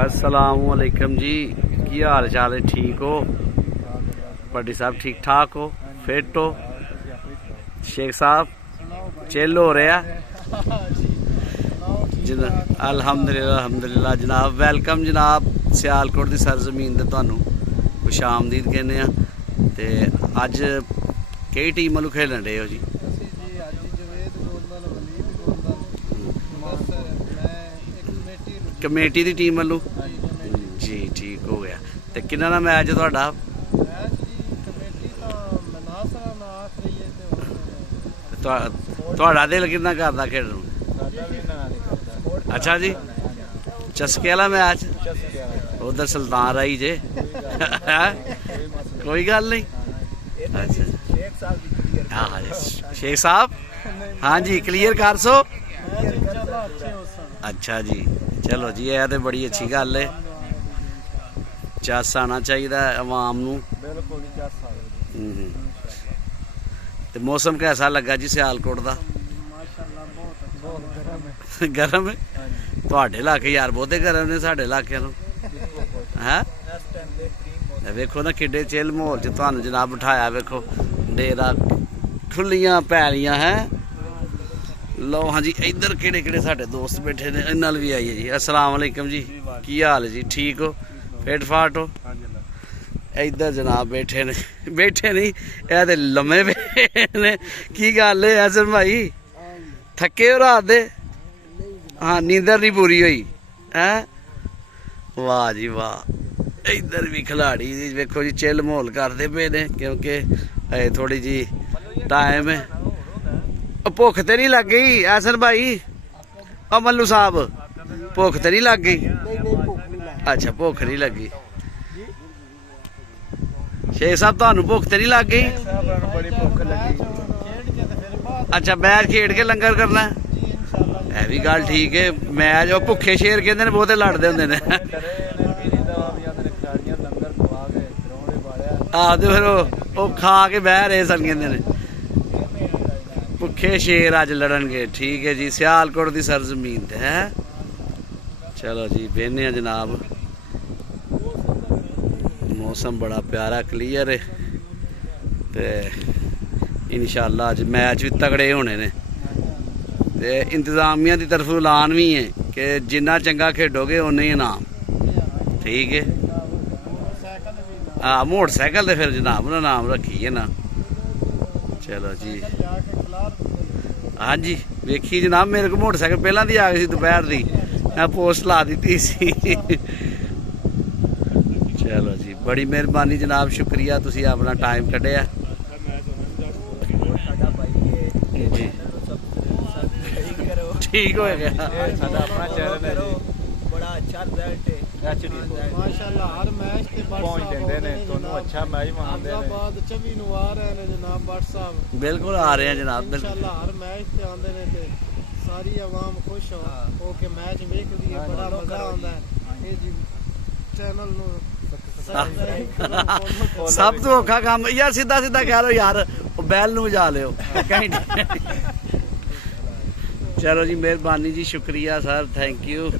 अस्सलामुअलैकुम जी, की हाल चाल है? ठीक हो बड्डी साहब? ठीक ठाक हो? फिट हो? शेख साहब चिल हो रहा? अल्हम्दुलिल्लाह अल्हम्दुलिल्लाह जनाब। वेलकम जनाब सियालकोट की सरजमीन ते तुहानू खुश आमदीद कहने ते अज कई टीम वालू खेलन डे हो जी? कमेटी की टीम वालू जी, ठीक हो गया। तो किन्ना ना मैच है तुहाडा? तुहाडा दिल किन्ना करदा खेडन नूं? अच्छा जी, चस्के वाला मैच उधर सुल्तान राई जे कोई गल नहीं। अच्छा हाँ शेख साहब, हाँ जी क्लियर कर सो। अच्छा जी चलो जी, यह तो बड़ी अच्छी गल है। चस आना चाहिए अवाम नूं। तो मौसम कैसा लगा जी सियालकोट का? गर्म है तुहाडे इलाके यार, बहुते गर्म ने साडे इलाके नूं है। वेखो ना किड्डे चिल माहौल च तुहानू जनाब बिठाया। वेखो डेरा खुलियां पैलियां हैं। लो हाँ जी, इधर केड़े केड़े साडे दोस्त बैठे ने, इन्हां भी आइए जी। अस्सलाम वालेकुम जी, की हाल है जी? ठीक हो? फिट फाट हो? इधर जनाब बैठे ने, बैठे नहीं यह तो लम्मे पे ने। की गल है हसन भाई, थके हो रात दे? हाँ नींदर नहीं पूरी हुई है? वाह जी वाह। इधर भी खिलाड़ी वेखो जी चिल माहौल करते पे ने, क्योंकि थोड़ी जी टाइम है। भुख तो नहीं लग गई हसन भाई? मल्लू साहब भुख तो नहीं लग गई? अच्छा भुख नहीं लगी। शेख साहब तुहानू भुख तो नहीं लग गई? अच्छा मैच खेड के लंगर करना है, यह भी गल ठीक है। मैच और भुखे शेर कहते हैं बहुते लड़ते होंगे ने। आह तो फिर वो खा के बह रहे सन कहते ने। भुखे शेर अज लड़नगे। ठीक है जी, सियालकोट की सरजमीन ते है। चलो जी बेहने जनाब, मौसम बड़ा प्यारा क्लीयर है। तो इंशाअल्लाह अज मैच भी तगड़े होने ने। ते इंतजामिया की तरफों ऐलान भी है कि जिन्ना चंगा खेडोगे उन्ना ही इनाम। ठीक है हाँ, मोटरसाइकिल तो फिर जनाब ना नाम रखिए ना। चलो जी हाँ जी, वेखी जनाब मेरे को मोटरसाइकिल पहला दी आ गई दोपहर की, मैं पोस्ट ला दी सी। चलो जी बड़ी मेहरबानी जनाब, शुक्रिया तुसी अपना टाइम कढ़िया जी। ठीक हो गया बड़ा अच्छा रिजल्ट है माशाल्लाह। हर मैच ते पॉइंट देंदे ने ਤੁਹਾਨੂੰ अच्छा मैच मानदे ने। बाद 24 ਨੂੰ आ रहे ने जनाब भट्ट साहब? बिल्कुल आ रहे हैं जनाब, इंशाल्लाह हर मैच ते आंदे ने ते सारी आवाम खुश हो के मैच देखदी है, बड़ा मजा आंदा है। ये जी चैनल नु सब तो औखा काम यार, सीधा सीधा कह लो यार, बैल नू बजा लियो कहीं। चलो जी मेहरबानी जी, शुक्रिया सर, थैंक यू।